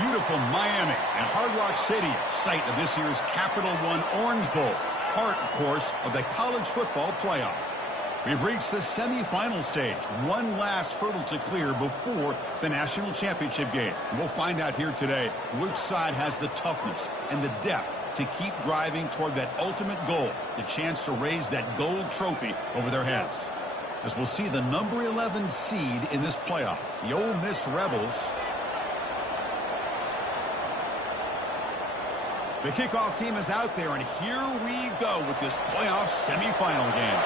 beautiful Miami and Hard Rock Stadium, site of this year's Capital One Orange Bowl, part, of course, of the college football playoff. We've reached the semifinal stage. One last hurdle to clear before the national championship game. And we'll find out here today which side has the toughness and the depth to keep driving toward that ultimate goal, the chance to raise that gold trophy over their heads. As we'll see the number 11 seed in this playoff, the Ole Miss Rebels. The kickoff team is out there, and here we go with this playoff semifinal game.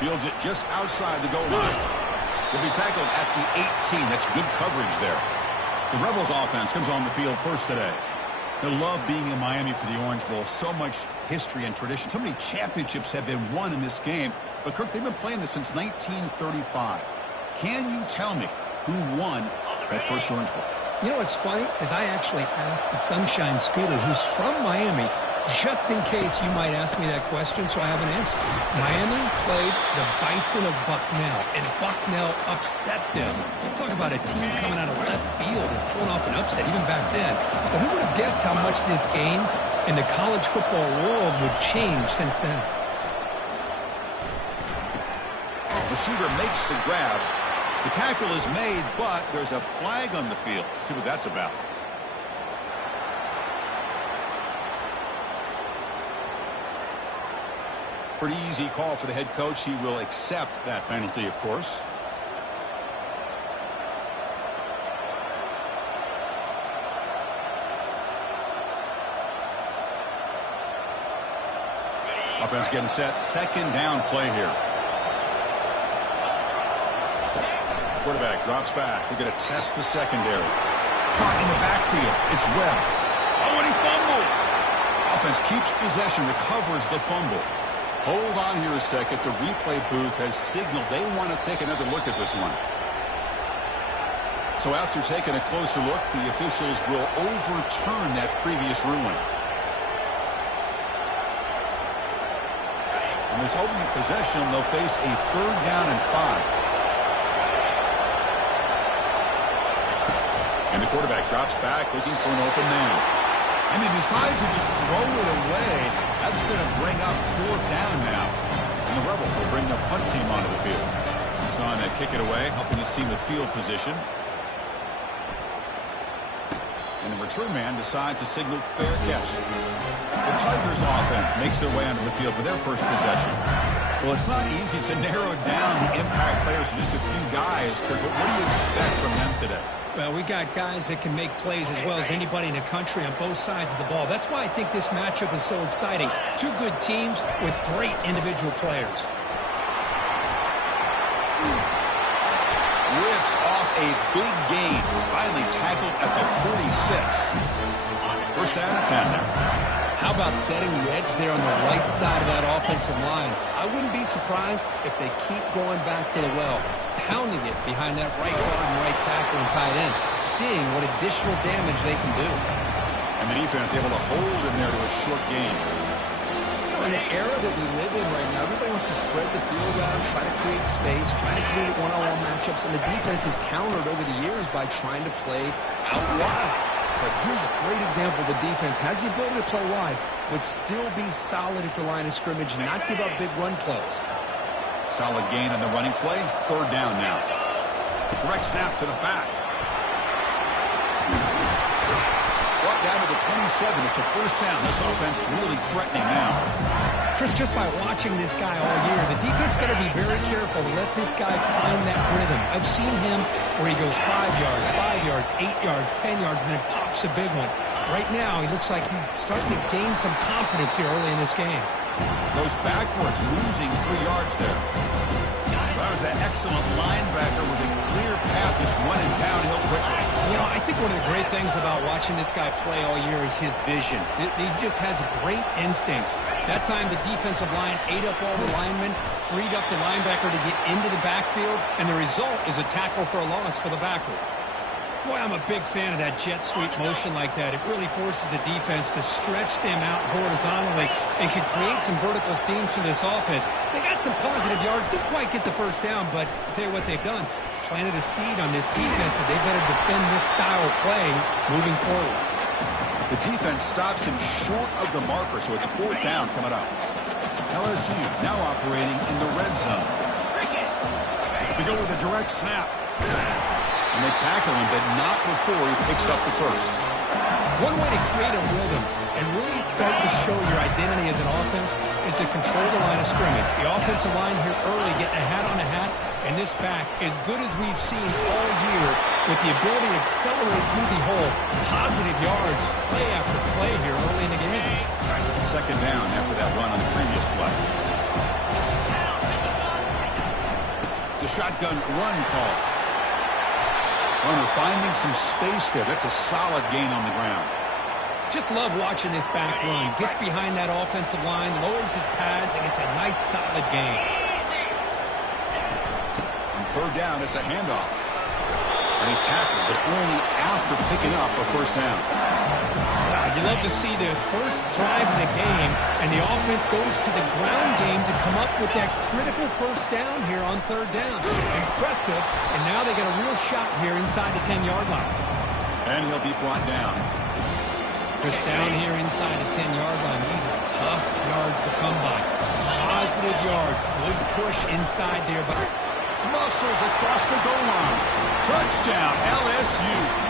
Fields it just outside the goal line. Will be tackled at the 18. That's good coverage there. The Rebels offense comes on the field first today. They love being in Miami for the Orange Bowl. So much history and tradition. So many championships have been won in this game. But, Kirk, they've been playing this since 1935. Can you tell me who won that first Orange Bowl? You know what's funny is I actually asked the Sunshine Scooter, who's from Miami, just in case you might ask me that question, so I have an answer. Miami played the Bison of Bucknell, and Bucknell upset them. Talk about a team coming out of left field and pulling off an upset even back then. But who would have guessed how much this game in the college football world would change since then? Receiver makes the grab. The tackle is made, but there's a flag on the field. Let's see what that's about. Pretty easy call for the head coach. He will accept that penalty, of course. Offense getting set. Second down play here. Quarterback drops back. We're going to test the secondary. Caught in the backfield. It's Webb. Oh, and he fumbles. Offense keeps possession, recovers the fumble. Hold on here a second. The replay booth has signaled they want to take another look at this one. So after taking a closer look, the officials will overturn that previous ruling. On this opening possession, they'll face a 3rd down and 5. And the quarterback drops back looking for an open man. And he decides to just throw it away. That's going to bring up 4th down now. And the Rebels will bring the punt team onto the field. He's on to kick it away, helping his team with field position. And the return man decides to signal fair catch. The Tigers offense makes their way onto the field for their first possession. Well, it's not easy to narrow down the impact players to just a few guys, Kirk, but what do you expect from them today? Well, we got guys that can make plays as well as anybody in the country on both sides of the ball. That's why I think this matchup is so exciting. Two good teams with great individual players. Rips off a big gain. Finally tackled at the 46. First down and 10 now. How about setting the edge there on the right side of that offensive line? I wouldn't be surprised if they keep going back to the well, pounding it behind that right guard and right tackle and tight end, seeing what additional damage they can do. And the defense able to hold him there to a short gain. In the era that we live in right now, everybody wants to spread the field out, try to create space, try to create one-on-one matchups, and the defense has countered over the years by trying to play out wide. But here's a great example. The defense has the ability to play wide, but still be solid at the line of scrimmage, not give up big run plays. Solid gain on the running play. 3rd down now. Direct snap to the back. Brought down to the 27. It's a first down. This offense really threatening now. Chris, just by watching this guy all year, the defense better be very careful to let this guy find that rhythm. I've seen him where he goes 5 yards, 8 yards, 10 yards, and then pops a big one. Right now, he looks like he's starting to gain some confidence here early in this game. Goes backwards, losing 3 yards there. That was that excellent linebacker with a clear path, just running downhill quickly. You know, I think one of the great things about watching this guy play all year is his vision. He just has great instincts. That time, the defensive line ate up all the linemen, freed up the linebacker to get into the backfield, and the result is a tackle for a loss for the backer. Boy, I'm a big fan of that jet sweep motion like that. It really forces the defense to stretch them out horizontally and can create some vertical seams for this offense. They got some positive yards. Didn't quite get the first down, but I'll tell you what they've done. planted a seed on this defense that they better defend this style of play moving forward. The defense stops him short of the marker, so it's 4th down coming up. LSU now operating in the red zone. We go with a direct snap. And they tackle him, but not before he picks up the first. One way to create a rhythm and really start to show your identity as an offense is to control the line of scrimmage. The offensive line here early getting a hat on a hat, and this back, as good as we've seen all year, with the ability to accelerate through the hole, positive yards, play after play here early in the game. 2nd down after that run on the previous play. It's a shotgun run call. Runner finding some space there. That's a solid gain on the ground. Just love watching this back run. Gets behind that offensive line, lowers his pads, and it's a nice, solid gain. On 3rd down, it's a handoff. And he's tackled, but only after picking up a 1st down. You love to see this. First drive in the game, and the offense goes to the ground game to come up with that critical 1st down here on 3rd down. Impressive, and now they got a real shot here inside the 10-yard line. And he'll be brought down. Just down here inside the 10-yard line. These are tough yards to come by. Positive yards. Good push inside there. But muscles across the goal line. Touchdown, LSU.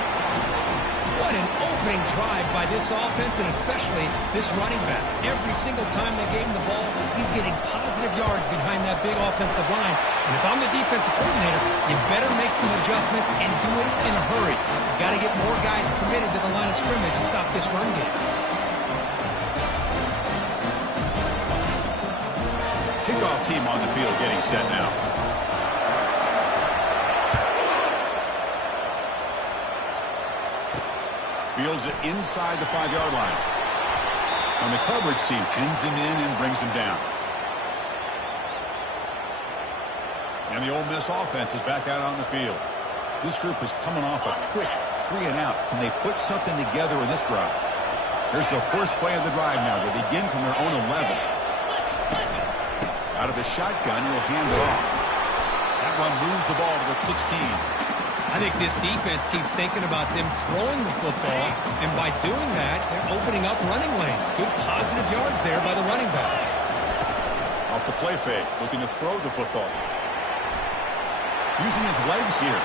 What an opening drive by this offense, and especially this running back. Every single time they gave him the ball, he's getting positive yards behind that big offensive line. And if I'm the defensive coordinator, you better make some adjustments and do it in a hurry. You got to get more guys committed to the line of scrimmage to stop this run game. Kickoff team on the field getting set now. Fields it inside the 5-yard line. And the coverage team pins him in and brings him down. And the Ole Miss offense is back out on the field. This group is coming off a quick 3-and-out. Can they put something together in this drive? Here's the first play of the drive now. They begin from their own 11. Out of the shotgun, he'll hand it off. That one moves the ball to the 16. I think this defense keeps thinking about them throwing the football, and by doing that, they're opening up running lanes. Good positive yards there by the running back. Off the play fake, looking to throw the football. Using his legs here.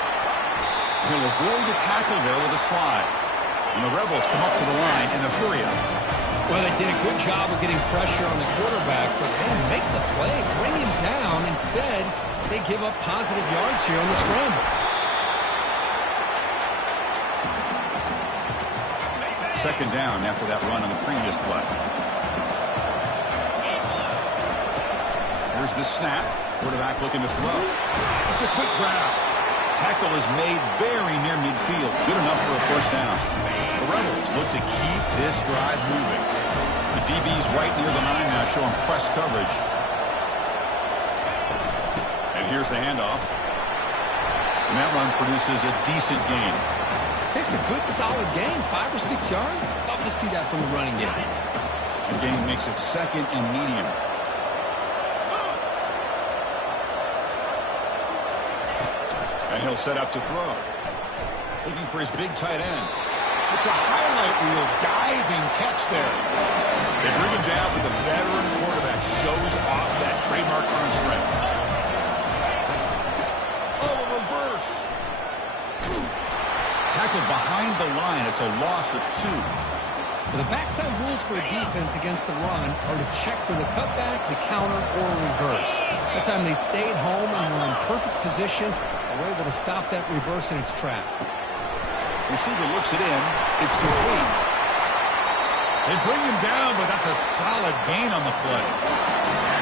He'll avoid the tackle there with a slide. And the Rebels come up to the line in a hurry up. Well, they did a good job of getting pressure on the quarterback, but they didn't make the play, bring him down. Instead, they give up positive yards here on the scramble. Second down after that run on the previous play. Here's the snap. Quarterback looking to throw. It's a quick grab. Tackle is made very near midfield. Good enough for a 1st down. The Rebels look to keep this drive moving. The DB's right near the line now, showing press coverage. And here's the handoff. And that one produces a decent gain. It's a good, solid gain. 5 or 6 yards. Love to see that from the running game. The gain makes it 2nd and medium. And he'll set up to throw. Looking for his big tight end. It's a highlight reel diving catch there. They bring him down, but the veteran quarterback shows off that trademark arm strength. Oh, a reverse. Tackled behind the line. It's a loss of 2. Well, the backside rules for a defense against the run are to check for the cutback, the counter, or reverse. That time they stayed home and were in perfect position and were able to stop that reverse in its track. Receiver looks it in. It's complete. They bring him down, but that's a solid gain on the play.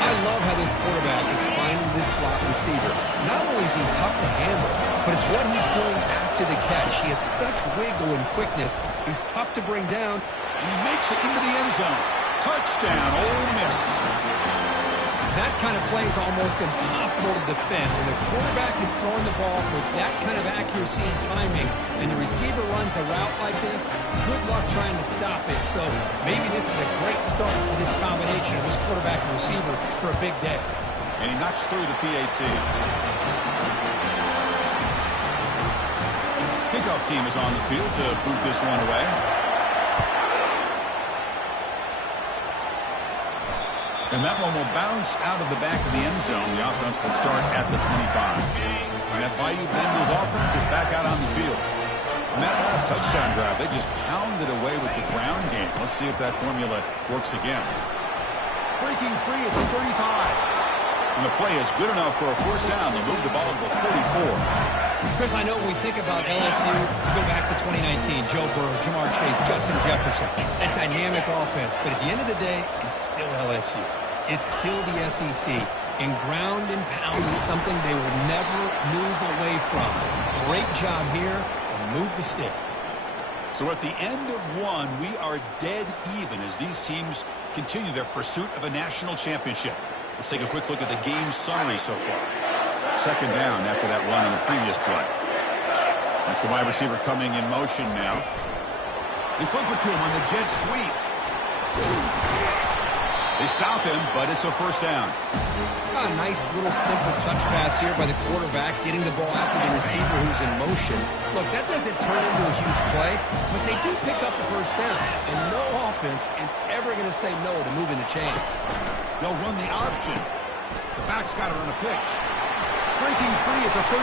I love how this quarterback is finding this slot receiver. Not only is he tough to handle, but it's what he's doing after the catch. He has such wiggle and quickness. He's tough to bring down. And he makes it into the end zone. Touchdown, Ole Miss. That kind of play is almost impossible to defend. When the quarterback is throwing the ball with that kind of accuracy and timing, and the receiver runs a route like this, good luck trying to stop it. So maybe this is a great start for this combination of this quarterback and receiver for a big day. And he knocks through the PAT. kickoff team is on the field to boot this one away. And that one will bounce out of the back of the end zone. The offense will start at the 25. And that Bayou Bengals offense is back out on the field. On that last touchdown drive, they just pounded away with the ground game. Let's see if that formula works again. Breaking free at the 35. And the play is good enough for a first down to move the ball to the 44. Chris, I know when we think about LSU, we go back to 2019, Joe Burrow, Jamar Chase, Justin Jefferson, that dynamic offense. But at the end of the day, it's still LSU. It's still the SEC. And ground and pound is something they will never move away from. Great job here, and move the sticks. So at the end of one, we are dead even as these teams continue their pursuit of a national championship. Let's take a quick look at the game summary so far. Second down after that run on the previous play. That's the wide receiver coming in motion now. They flip it to him on the jet sweep. They stop him, but it's a first down. A nice little simple touch pass here by the quarterback, getting the ball out to the receiver who's in motion. Look, that doesn't turn into a huge play, but they do pick up a first down. And no offense is ever going to say no to moving the chains. They'll run the option. The back's got to run a pitch. Breaking free at the 35.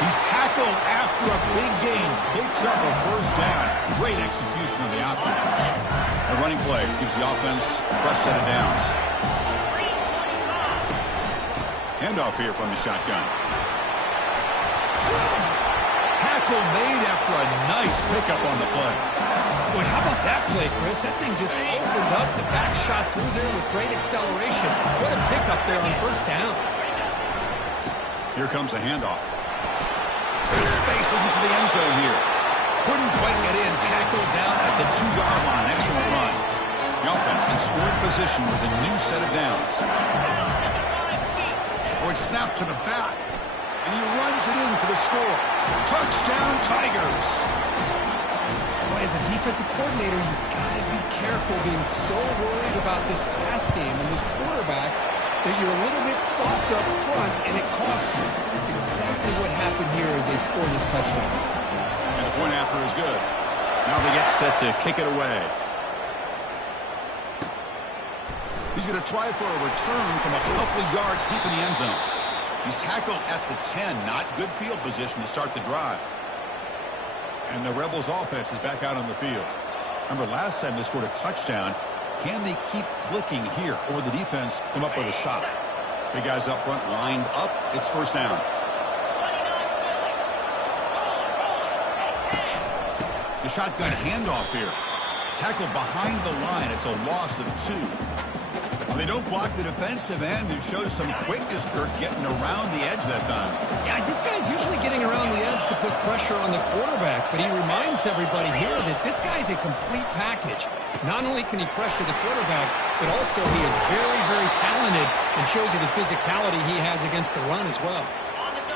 He's tackled after a big gain. Picks up a first down. Great execution of the option. A running play gives the offense a fresh set of downs. Handoff here from the shotgun. Tackle made after a nice pickup on the play. Boy, how about that play, Chris? That thing just opened up. The back shot through there with great acceleration. What a pickup there on first down. Here comes a handoff. There's space looking for the end zone here. Couldn't quite get in. Tackled down at the 2-yard line. Excellent run. The offense in scoring position with a new set of downs. Oh, it's snapped to the back. And he runs it in for the score. Touchdown, Tigers. Boy, as a defensive coordinator, you've got to be careful being so worried about this pass game and this quarterback that you're a little bit soft up front, and it costs you. It's exactly what happened here as they scored this touchdown. And the point after is good. Now they get set to kick it away. He's going to try for a return from a couple of yards deep in the end zone. He's tackled at the 10. Not good field position to start the drive. And the Rebels offense is back out on the field. Remember, last time they scored a touchdown. Can they keep clicking here, or the defense come up with a stop? Big guys up front lined up. It's first down. The shotgun handoff here. Tackled behind the line. It's a loss of 2. They don't block the defensive end, who shows some quickness, Kirk, getting around the edge that time. Yeah, this guy's usually getting around the edge to put pressure on the quarterback, but he reminds everybody here that this guy's a complete package. Not only can he pressure the quarterback, but also he is very, very talented and shows you the physicality he has against the run as well.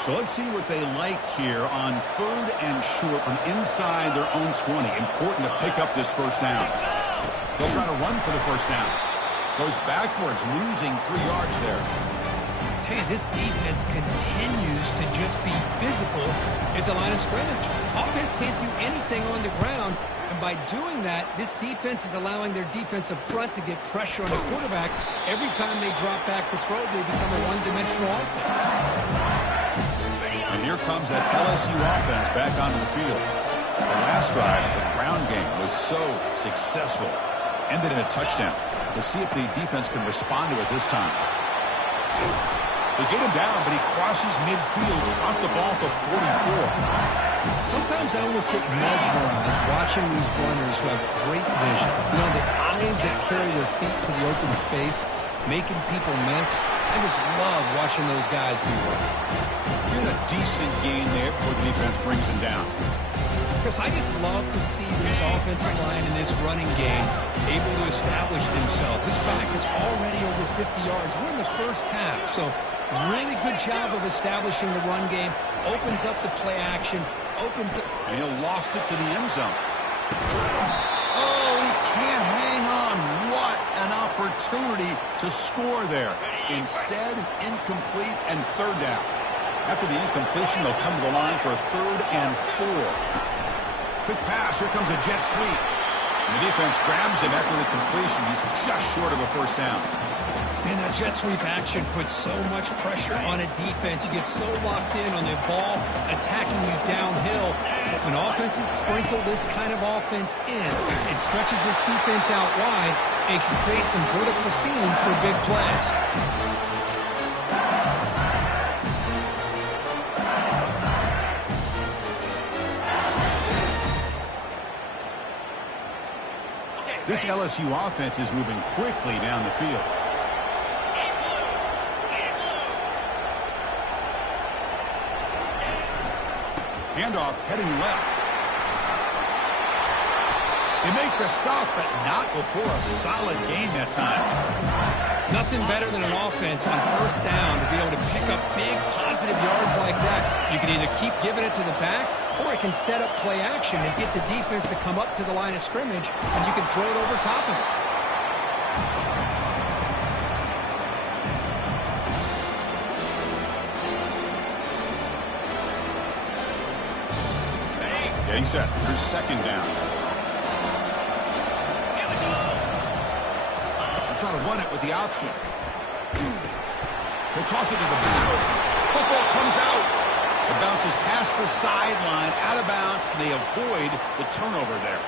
So let's see what they like here on 3rd and short from inside their own 20. Important to pick up this first down. They'll try to run for the first down. Goes backwards, losing 3 yards there. Tell you, this defense continues to just be physical at the line of scrimmage. Offense can't do anything on the ground, and by doing that, this defense is allowing their defensive front to get pressure on the quarterback. Every time they drop back to throw, they become a one-dimensional offense. And here comes that LSU offense back onto the field. The last drive, the ground game was so successful. Ended in a touchdown. We'll see if the defense can respond to it this time. They get him down, but he crosses midfield, stopped the ball to 44. Sometimes I almost get mesmerized watching these runners who have great vision. You know, the eyes that carry their feet to the open space, making people miss. I just love watching those guys do that. Get a decent gain there before the defense brings him down. Because I just love to see this offensive line and this running game able to establish themselves. This back is already over 50 yards. We're in the first half, so really good job of establishing the run game. Opens up the play action. Opens up. And he lost it to the end zone. Oh, he can't hang on. What an opportunity to score there. Instead, incomplete and 3rd down. After the incompletion, they'll come to the line for a 3rd and 4. Quick pass. Here comes a jet sweep. And the defense grabs him after the completion. He's just short of a first down. And that jet sweep action puts so much pressure on a defense. You get so locked in on the ball attacking you downhill. But when offenses sprinkle this kind of offense in, it stretches this defense out wide and can create some vertical seams for big plays. This LSU offense is moving quickly down the field. Handoff heading left. They make the stop, but not before a solid gain that time. Nothing better than an offense on first down to be able to pick up big positive yards like that. You can either keep giving it to the back, or it can set up play action and get the defense to come up to the line of scrimmage, and you can throw it over top of it. Getting set. Here's 2nd down. They'll try to run it with the option. He'll toss it to the back. Football comes out. It bounces past the sideline, out of bounds, and they avoid the turnover there.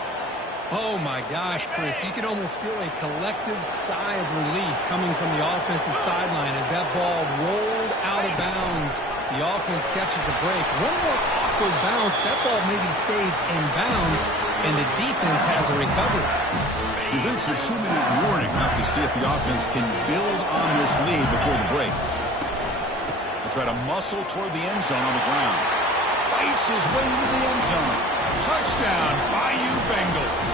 Oh, my gosh, Chris. You can almost feel a collective sigh of relief coming from the offensive sideline as that ball rolled out of bounds. The offense catches a break. One more awkward bounce. That ball maybe stays in bounds, and the defense has a recovery. Gives a 2-minute warning not to see if the offense can build on this lead before the break. They'll try to muscle toward the end zone on the ground. Fights his way into the end zone. Touchdown, Bayou Bengals.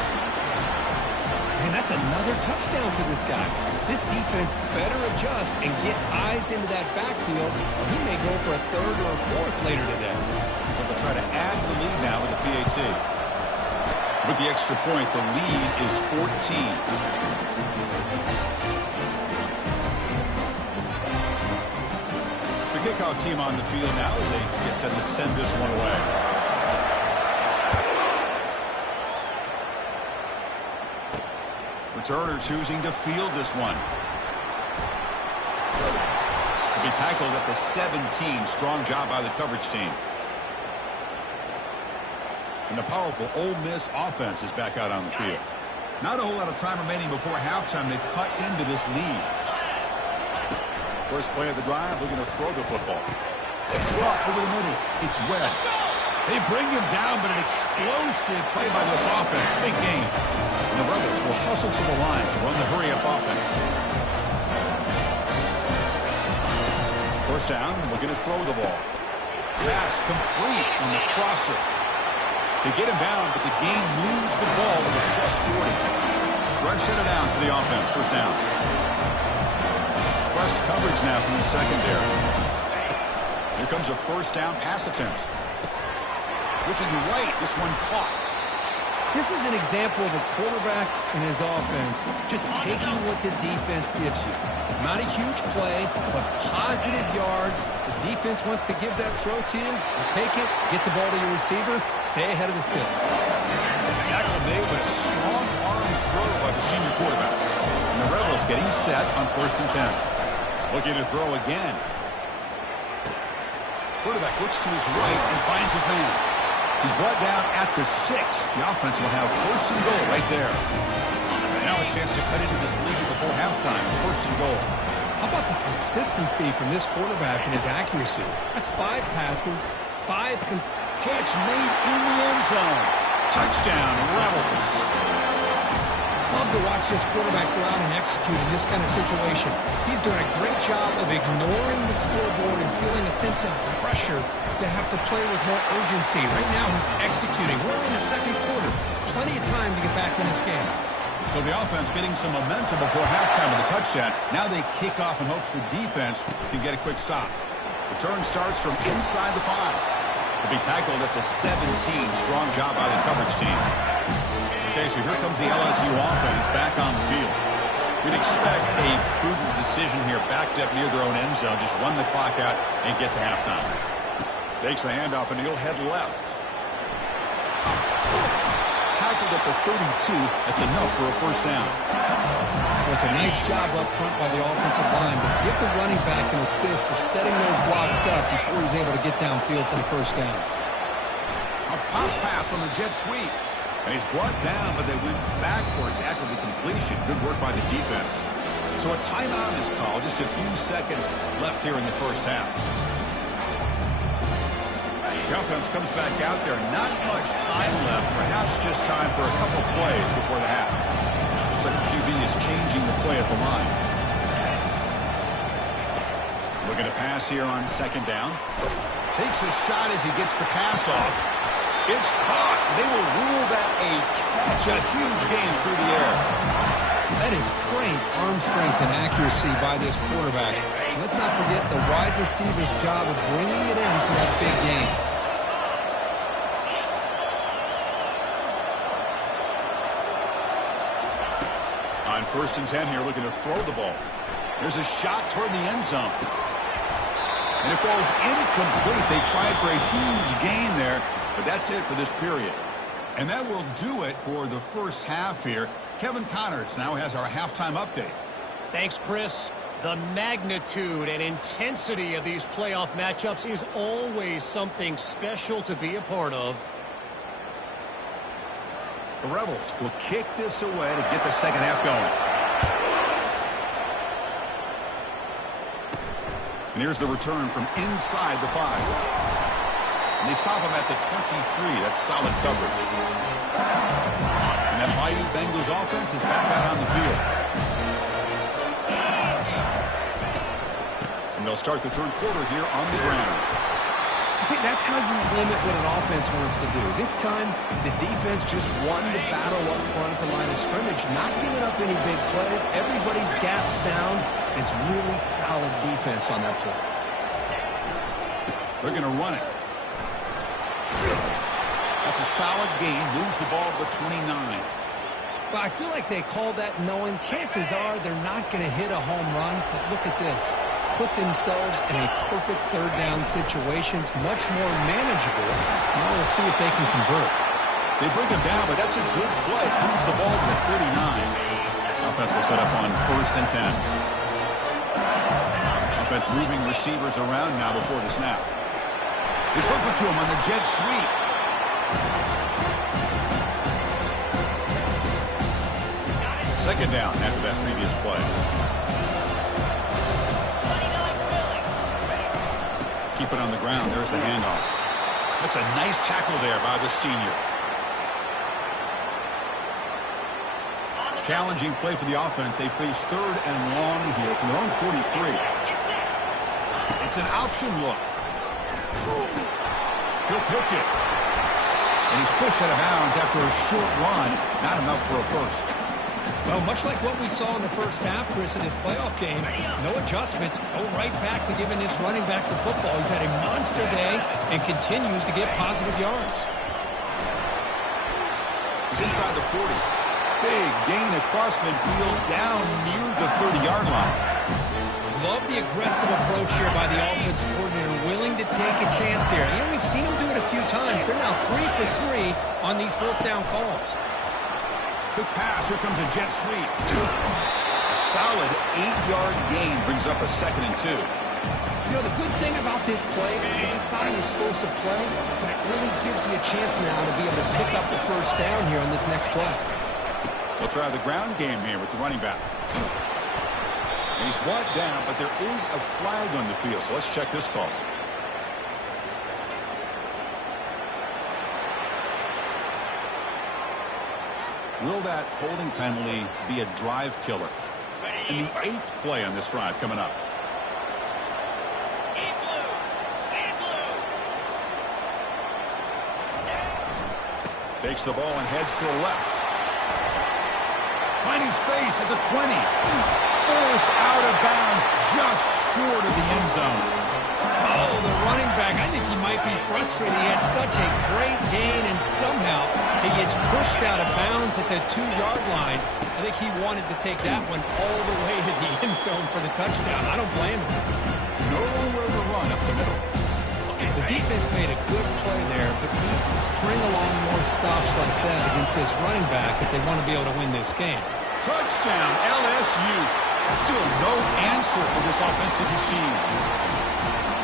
Man, that's another touchdown for this guy. This defense better adjust and get eyes into that backfield, or he may go for a 3rd or a 4th later today. But they'll try to add the lead now with the PAT. With the extra point, the lead is 14. The kickoff team on the field now as they get set to send this one away. Returner choosing to field this one. To be tackled at the 17. Strong job by the coverage team. And the powerful Ole Miss offense is back out on the field. Not a whole lot of time remaining before halftime to cut into this lead. First play of the drive, looking to throw the football. Brought over the middle. It's Webb. They bring him down, but an explosive play by this offense. Big game. And the Rebels will hustle to the line to run the hurry-up offense. First down, looking to throw the ball. Pass complete on the crosser. They get him down, but the game moves the ball to the +40. Rush set it down for the offense. First down. Press coverage now from the secondary. Here comes a first down pass attempt. Looking right, this one caught. This is an example of a quarterback and his offense just taking what the defense gives you. Not a huge play, but positive yards. The defense wants to give that throw to you. You take it, get the ball to your receiver, stay ahead of the sticks. Tackle made with a strong arm throw by the senior quarterback. And the Rebels getting set on 1st and 10. Looking to throw again. Quarterback looks to his right and finds his man. He's brought down at the 6. The offense will have 1st and goal right there. And now a chance to cut into this lead before halftime. It's 1st and goal. How about the consistency from this quarterback and his accuracy? That's 5 passes, 5 catch made in the end zone. Touchdown, Rebels. Love to watch this quarterback go out and execute in this kind of situation. He's doing a great job of ignoring the scoreboard and feeling a sense of pressure to have to play with more urgency. Right now he's executing. We're in the 2nd quarter. Plenty of time to get back in this game. So the offense getting some momentum before halftime with a touchdown. Now they kick off in hopes the defense can get a quick stop. Return starts from inside the 5. To be tackled at the 17. Strong job by the coverage team. Okay, so here comes the LSU offense back on the field. We'd expect a prudent decision here, backed up near their own end zone. Just run the clock out and get to halftime. Takes the handoff and he'll head left. Tackled at the 32. That's enough for a first down. Well, it's a nice job up front by the offensive line, but give the running back an assist for setting those blocks up before he's able to get downfield for the first down. A pop pass on the jet sweep. And he's brought down, but they went backwards after the completion. Good work by the defense. So a timeout is called. Just a few seconds left here in the first half. The offense comes back out there. Not much time left. Perhaps just time for a couple plays before the half. Looks like the QB is changing the play at the line. Looking to pass here on second down. Takes a shot as he gets the pass off. It's caught. They will rule that a catch. A huge gain through the air. That is great arm strength and accuracy by this quarterback. Let's not forget the wide receiver's job of bringing it in for that big gain. On 1st and 10 here, looking to throw the ball. There's a shot toward the end zone. And it falls incomplete. They tried for a huge gain there, but that's it for this period. And that will do it for the first half here. Kevin Connors now has our halftime update. Thanks, Chris. The magnitude and intensity of these playoff matchups is always something special to be a part of. The Rebels will kick this away to get the second half going. And here's the return from inside the 5. And they stop him at the 23. That's solid coverage. And that Bayou Bengals offense is back out on the field. And they'll start the third quarter here on the ground. See, that's how you limit what an offense wants to do. This time, the defense just won the battle up front at the line of scrimmage, not giving up any big plays. Everybody's gap sound. It's really solid defense on that play. They're going to run it. That's a solid gain. Moves the ball to the 29. But I feel like they called that knowing chances are they're not going to hit a home run. But look at this. Put themselves in a perfect third down situations, much more manageable. Now we'll see if they can convert. They bring him down, but that's a good play. Moves the ball to the 39. Offense will set up on 1st and 10. Offense moving receivers around now before the snap. They flip it to him on the jet sweep. Second down after that previous play. Keep it on the ground. There's the handoff. That's a nice tackle there by the senior. Challenging play for the offense. They face 3rd and long here from their own 43. It's an option look. He'll pitch it. And he's pushed out of bounds after a short run. Not enough for a first. Well, much like what we saw in the first half, Chris, in this playoff game, no adjustments, go right back to giving this running back to football. He's had a monster day and continues to get positive yards. He's inside the 40. Big gain across midfield down near the 30-yard line. Love the aggressive approach here by the offensive coordinator, willing to take a chance here. And we've seen him do it a few times. They're now 3 for 3 on these 4th down calls. Quick pass. Here comes a jet sweep. A solid 8-yard gain brings up a 2nd and 2. You know, the good thing about this play is it's not an explosive play, but it really gives you a chance now to be able to pick up the first down here on this next play. They'll try the ground game here with the running back. And he's brought down, but there is a flag on the field, so let's check this call. Will that holding penalty be a drive killer? And the 8th play on this drive coming up. Takes the ball and heads to the left. Finding space at the 20. Forced out of bounds just short of the end zone. Oh, the running back, I think he might be frustrated. He has such a great gain, and somehow he gets pushed out of bounds at the 2-yard line. I think he wanted to take that one all the way to the end zone for the touchdown. I don't blame him. Nowhere to run up the middle. The defense made a good play there, but needs to string along more stops like that against this running back if they want to be able to win this game. Touchdown, LSU. Still no answer for this offensive machine.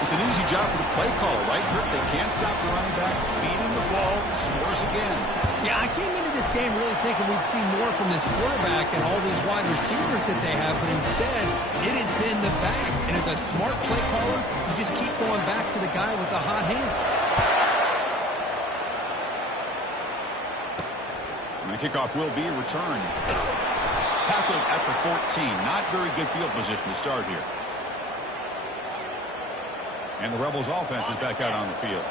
It's an easy job for the play caller, right, Kurt? They can't stop the running back, feeding the ball, scores again. Yeah, I came into this game really thinking we'd see more from this quarterback and all these wide receivers that they have, but instead, it has been the back. And as a smart play caller, you just keep going back to the guy with the hot hand. And the kickoff will be a return. Tackled at the 14. Not very good field position to start here. And the Rebels offense is back out on the field.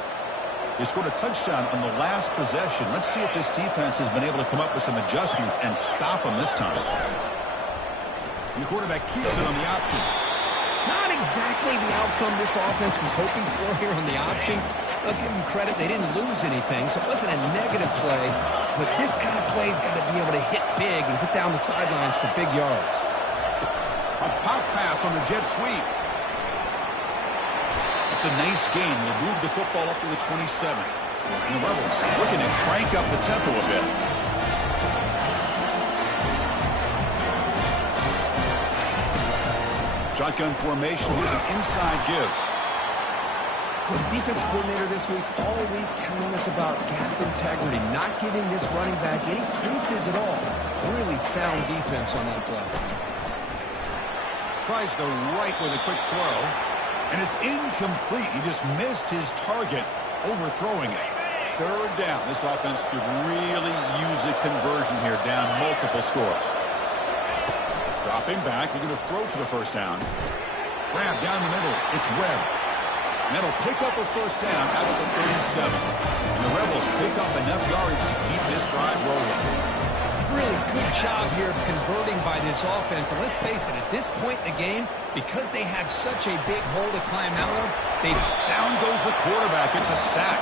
They scored a touchdown on the last possession. Let's see if this defense has been able to come up with some adjustments and stop them this time. The quarterback keeps it on the option. Not exactly the outcome this offense was hoping for here on the option. I'll give them credit. They didn't lose anything, so it wasn't a negative play. But this kind of play's got to be able to hit big and get down the sidelines for big yards. A pop pass on the jet sweep. It's a nice gain. We'll move the football up to the 27. And the Rebels looking to crank up the tempo a bit. Shotgun formation. Here's an inside give. With the defensive coordinator this week, all week telling us about gap integrity, not giving this running back any creases at all. Really sound defense on that play. Tries the right with a quick throw. And it's incomplete. He just missed his target, overthrowing it. Third down. This offense could really use a conversion here, down multiple scores. Dropping back, looking to throw for the first down. Grab down the middle. It's Webb. And that'll pick up a first down out of the 37. And the Rebels pick up enough yardage to keep this drive rolling. Really good job here of converting by this offense. And let's face it, at this point in the game, because they have such a big hole to climb out of, down goes the quarterback. It's a sack.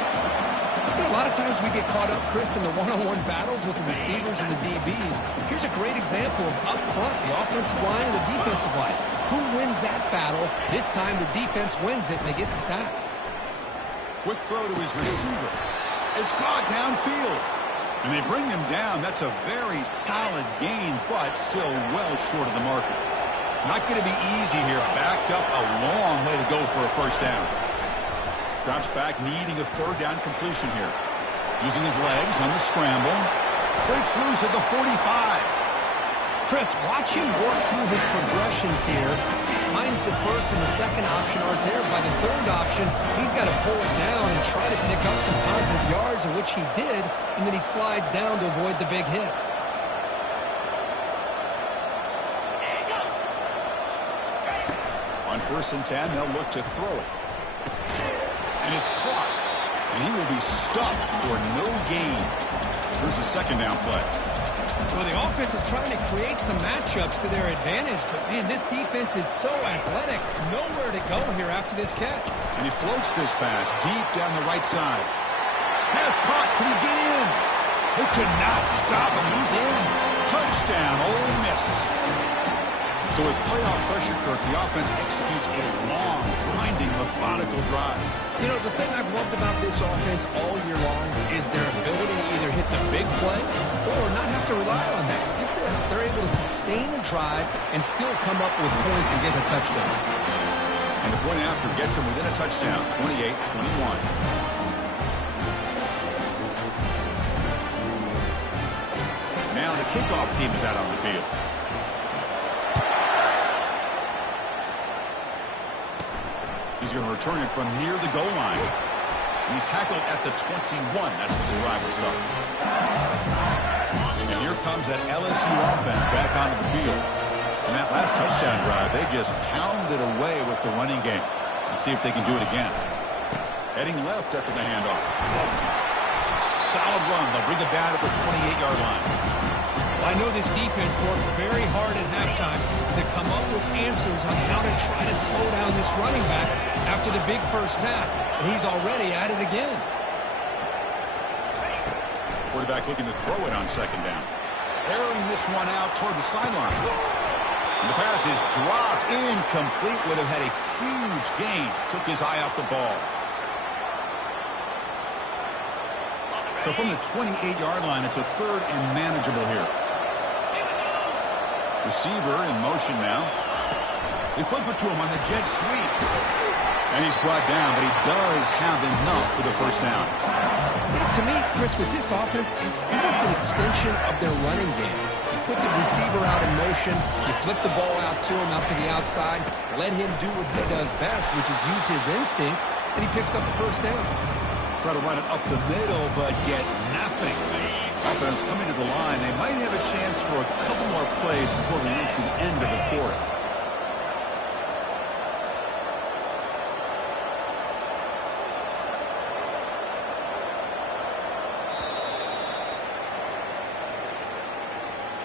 You know, a lot of times we get caught up, Chris, in the one-on-one battles with the receivers and the DBs. Here's a great example of up front, the offensive line and the defensive line. Who wins that battle? This time the defense wins it, and they get the sack. Quick throw to his receiver. It's caught downfield. And they bring him down. That's a very solid gain, but still well short of the marker. Not going to be easy here. Backed up a long way to go for a first down. Drops back, needing a third down completion here. Using his legs on the scramble. Breaks loose at the 45. Chris, watch him work through his progressions here. Finds the first and the second option aren't there. By the third option, he's got to pull it down and try to pick up some positive yards, of which he did, and then he slides down to avoid the big hit. On 1st and 10, they'll look to throw it. And it's caught. And he will be stuffed for no gain. Here's the second down play. Well, the offense is trying to create some matchups to their advantage, but, man, this defense is so athletic. Nowhere to go here after this catch. And he floats this pass deep down the right side. Pass caught. Can he get in? They could not stop him. He's in. Touchdown, Ole Miss. So with playoff pressure, Kirk, the offense executes a long, grinding, methodical drive. You know, the thing I've loved about this offense all year long is their ability to either hit the big play or not have to rely on that. Get this, they're able to sustain a drive and still come up with points and get a touchdown. And the point after gets them within a touchdown, 28-21. Now the kickoff team is out on the field. He's going to return it from near the goal line. He's tackled at the 21. That's where the drive will start. And here comes that LSU offense back onto the field. And that last touchdown drive, they just pounded away with the running game. Let's see if they can do it again. Heading left after the handoff. Solid run. They'll bring it down at the 28-yard line. Well, I know this defense worked very hard at halftime to come up with answers on how to try to slow down this running back after the big first half. And he's already at it again. Quarterback looking to throw it on second down. Airing this one out toward the sideline. And the pass is dropped incomplete. Would have had a huge gain. Took his eye off the ball. So from the 28-yard line, it's a third and manageable here. Receiver in motion now. They flip it to him on the jet sweep. And he's brought down, but he does have enough for the first down. Yeah, to me, Chris, with this offense, it's almost an extension of their running game. You put the receiver out in motion, you flip the ball out to him, out to the outside, let him do what he does best, which is use his instincts, and he picks up a first down. Try to run it up the middle, but get nothing. Offense coming to the line. They might have a chance for a couple more plays before we reach the end of the quarter.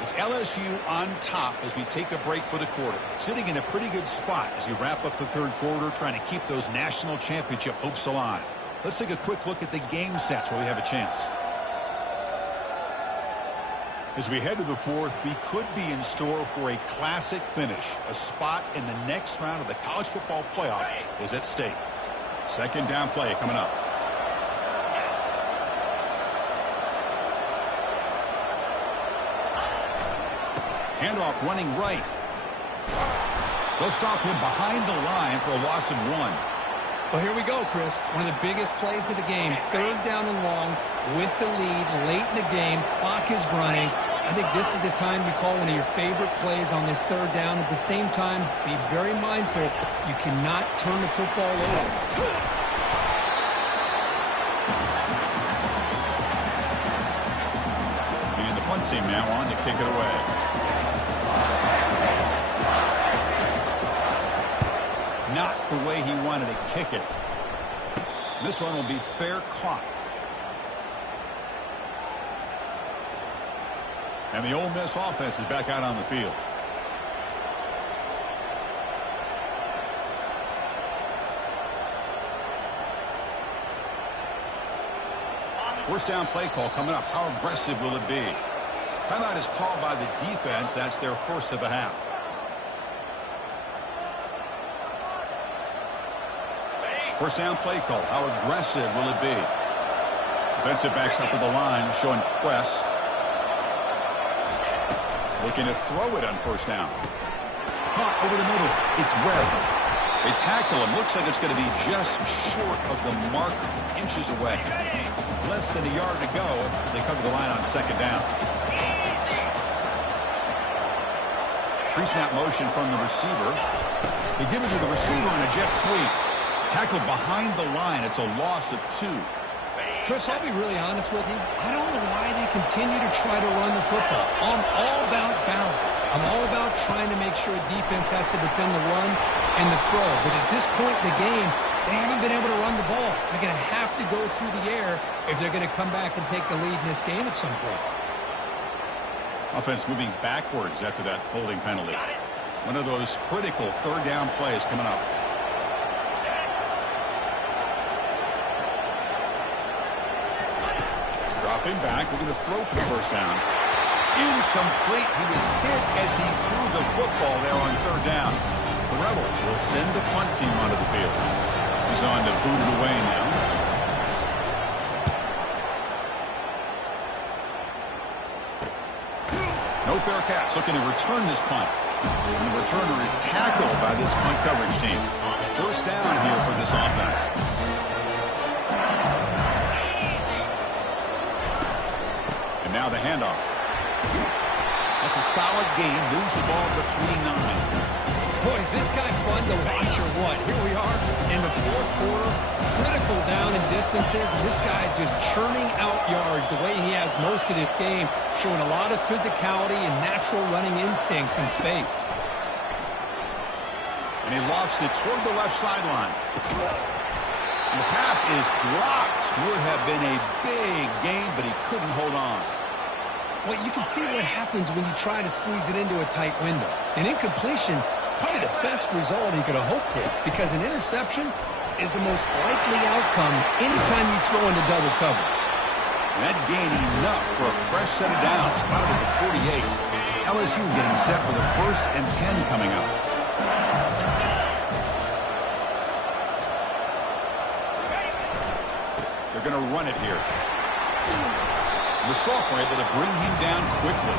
It's LSU on top as we take a break for the quarter. Sitting in a pretty good spot as we wrap up the third quarter, trying to keep those national championship hopes alive. Let's take a quick look at the game sets where we have a chance. As we head to the fourth, we could be in store for a classic finish. A spot in the next round of the college football playoff is at stake. Second down play coming up. Handoff running right. They'll stop him behind the line for a loss of 1. Well, here we go, Chris. One of the biggest plays of the game. Third down and long with the lead late in the game. Clock is running. I think this is the time you call one of your favorite plays on this third down. At the same time, be very mindful. You cannot turn the football over. And the punt team now on to kick it away. Not the way he wanted to kick it. This one will be fair caught. And the Ole Miss offense is back out on the field. First down play call coming up. How aggressive will it be? Timeout is called by the defense. That's their first of the half. First down play call. How aggressive will it be? Defensive backs up at the line, showing press. Looking to throw it on first down. Caught over the middle. It's Webb. They tackle him. Looks like it's going to be just short of the marker. Inches away. Less than a yard to go as they come to the line on second down. Pre-snap motion from the receiver. They give it to the receiver on a jet sweep. Tackled behind the line. It's a loss of 2. Chris, I'll be really honest with you. I don't know why they continue to try to run the football. I'm all about balance. I'm all about trying to make sure defense has to defend the run and the throw. But at this point in the game, they haven't been able to run the ball. They're going to have to go through the air if they're going to come back and take the lead in this game at some point. Offense moving backwards after that holding penalty. One of those critical third down plays coming up. Dropping back, looking to throw for the first down. Incomplete. He was hit as he threw the football there on third down. The Rebels will send the punt team onto the field. He's on to boot it away now. No fair catch. Looking to return this punt. And the returner is tackled by this punt coverage team. First down here for this offense. And now the handoff. That's a solid gain. Moves the ball to the 29. Boy, is this guy fun to watch or what? Here we are in the fourth quarter. Critical down in distances. This guy just churning out yards the way he has most of this game. Showing a lot of physicality and natural running instincts in space. And he lofts it toward the left sideline. And the pass is dropped. Would have been a big gain, but he couldn't hold on. Well, you can see what happens when you try to squeeze it into a tight window. An incompletion is probably the best result he could have hoped for, because an interception is the most likely outcome anytime you throw into double cover. And that gained enough for a fresh set of downs, spotted at the 48. LSU getting set for the 1st and 10 coming up. They're going to run it here. The sophomore able to bring him down quickly.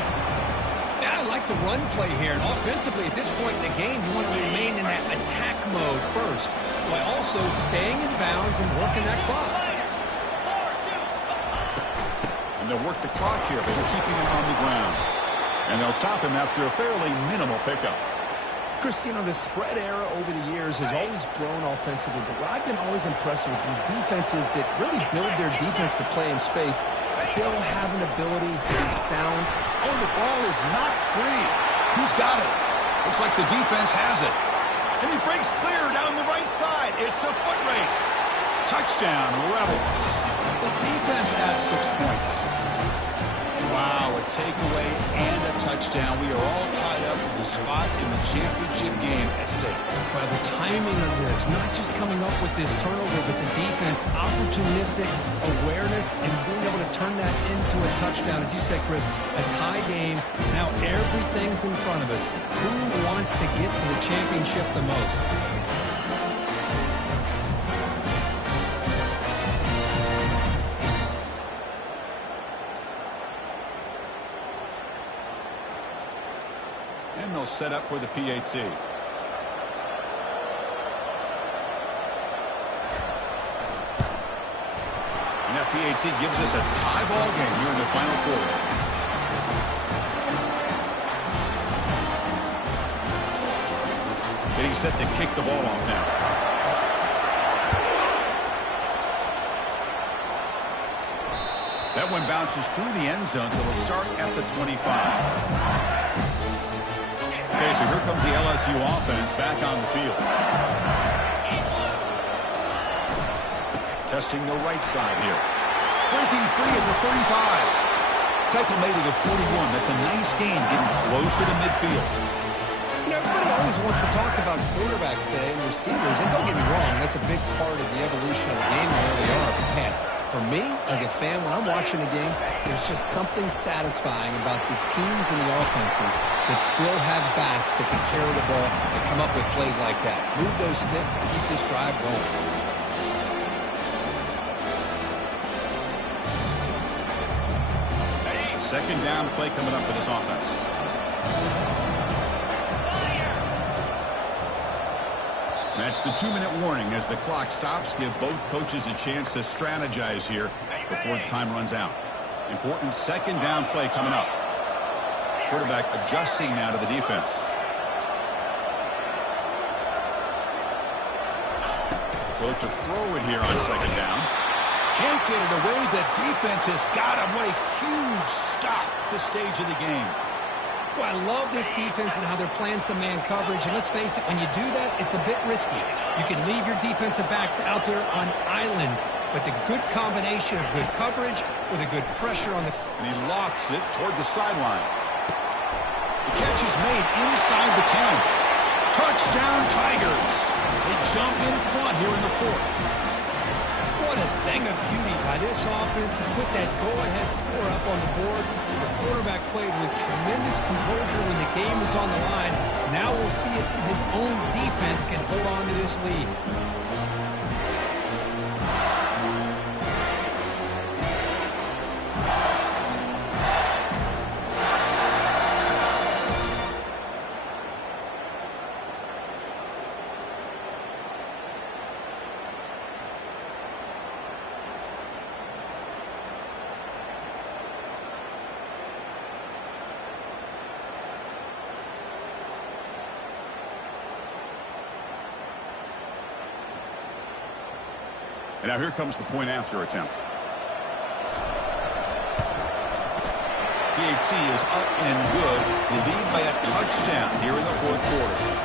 Yeah, I like the run play here. And offensively, at this point in the game, you want to remain in that attack mode first, while also staying in bounds and working that clock. And they'll work the clock here, but they're keeping him on the ground. And they'll stop him after a fairly minimal pickup. Chris, you know, the spread era over the years has always grown offensively, but what I've been always impressed with defenses that really build their defense to play in space still have an ability to be sound. Oh, the ball is not free. Who's got it? Looks like the defense has it. And he breaks clear down the right side. It's a foot race. Touchdown, Rebels. The defense adds 6 points. Wow, a takeaway and a touchdown. We are all tied up with the spot in the championship game at stake. Well, the timing of this, not just coming up with this turnover, but the defense, opportunistic awareness, and being able to turn that into a touchdown. As you said, Chris, a tie game. Now everything's in front of us. Who wants to get to the championship the most? And they'll set up for the PAT. And that PAT gives us a tie ball game here in the final quarter. Getting set to kick the ball off now. That one bounces through the end zone, so it'll start at the 25. Okay, so here comes the LSU offense back on the field. Testing the right side here. Breaking free at the 35. Tackle made at the 41. That's a nice gain, getting closer to midfield. You know, everybody always wants to talk about quarterbacks today and receivers, and don't get me wrong, that's a big part of the evolution of the game. They really are. Man, for me, as a fan, when I'm watching a game, there's just something satisfying about the teams and the offenses that still have backs that can carry the ball and come up with plays like that. Move those sticks and keep this drive going. Second down play coming up for this offense. That's the 2-minute warning as the clock stops. Give both coaches a chance to strategize here before the time runs out. Important second down play coming up. Quarterback adjusting now to the defense. We'll look to throw it here on second down. Can't get it away. The defense has got him. What a huge stop at this stage of the game. Well, I love this defense and how they're playing some man coverage. And let's face it, when you do that, it's a bit risky. You can leave your defensive backs out there on islands, but the good combination of good coverage with a good pressure on the... And he lofts it toward the sideline. The catch is made inside the 10. Touchdown, Tigers. They jump in front here in the fourth. What a thing of beauty by this offense to put that go-ahead score up on the board. The quarterback played with tremendous composure when the game was on the line. Now we'll see if his own defense can hold on to this lead. And now here comes the point after attempt. PAT is up and good. They lead by a touchdown here in the fourth quarter.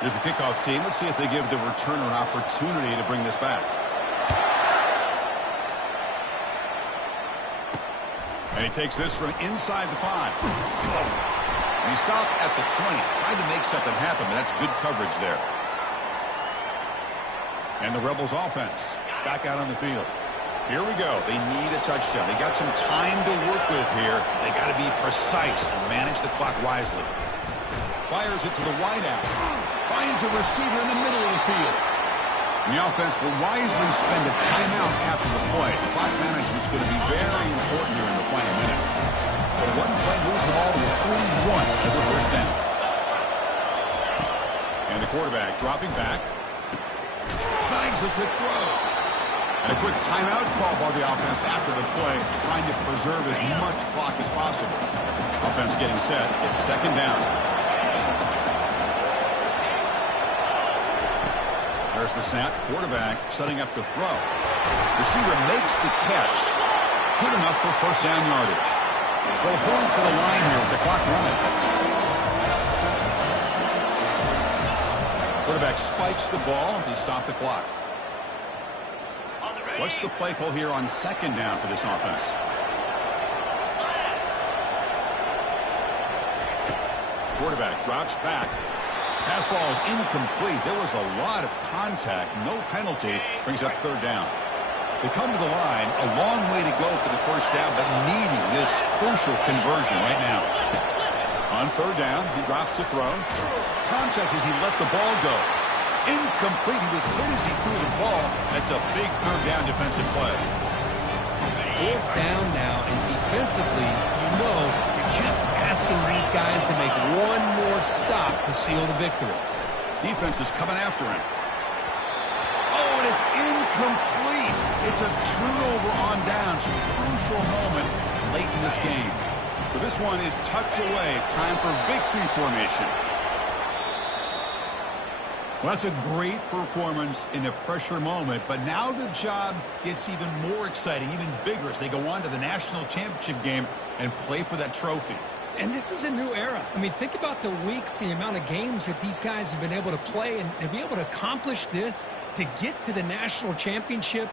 Here's the kickoff team. Let's see if they give the returner an opportunity to bring this back. And he takes this from inside the 5. And he stopped at the 20. Tried to make something happen, but that's good coverage there. And the Rebels offense back out on the field. Here we go. They need a touchdown. They got some time to work with here. They got to be precise and manage the clock wisely. Fires it to the wideout. Finds a receiver in the middle of the field. And the offense will wisely spend a timeout after the play. Clock management is going to be very important here in the final minutes. So one play moves the ball to 3-1 over first down. And the quarterback dropping back. Snags the quick throw. And a quick timeout call by the offense after the play, trying to preserve as much clock as possible. Offense getting set. It's second down. There's the snap. Quarterback setting up the throw. Receiver makes the catch. Good enough for first down yardage. They'll hold to the line here with the clock running. Quarterback spikes the ball to stop the clock. What's the play call here on second down for this offense? Quarterback drops back. Pass ball is incomplete. There was a lot of contact. No penalty. Brings up third down. They come to the line. A long way to go for the first down, but needing this crucial conversion right now. On third down, he drops to throw. Contact as he let the ball go. Incomplete. He was hit as he threw the ball. That's a big third down defensive play. Fourth down now, and defensively, you know, you're just asking these guys to make one more stop to seal the victory. Defense is coming after him. Oh, and it's incomplete. It's a turnover on downs. Crucial moment late in this game. So this one is tucked away. Time for victory formation. Well, that's a great performance in a pressure moment, but now the job gets even more exciting, even bigger as they go on to the national championship game and play for that trophy. And this is a new era. I mean, think about the weeks, the amount of games that these guys have been able to play, and to be able to accomplish this, to get to the national championship.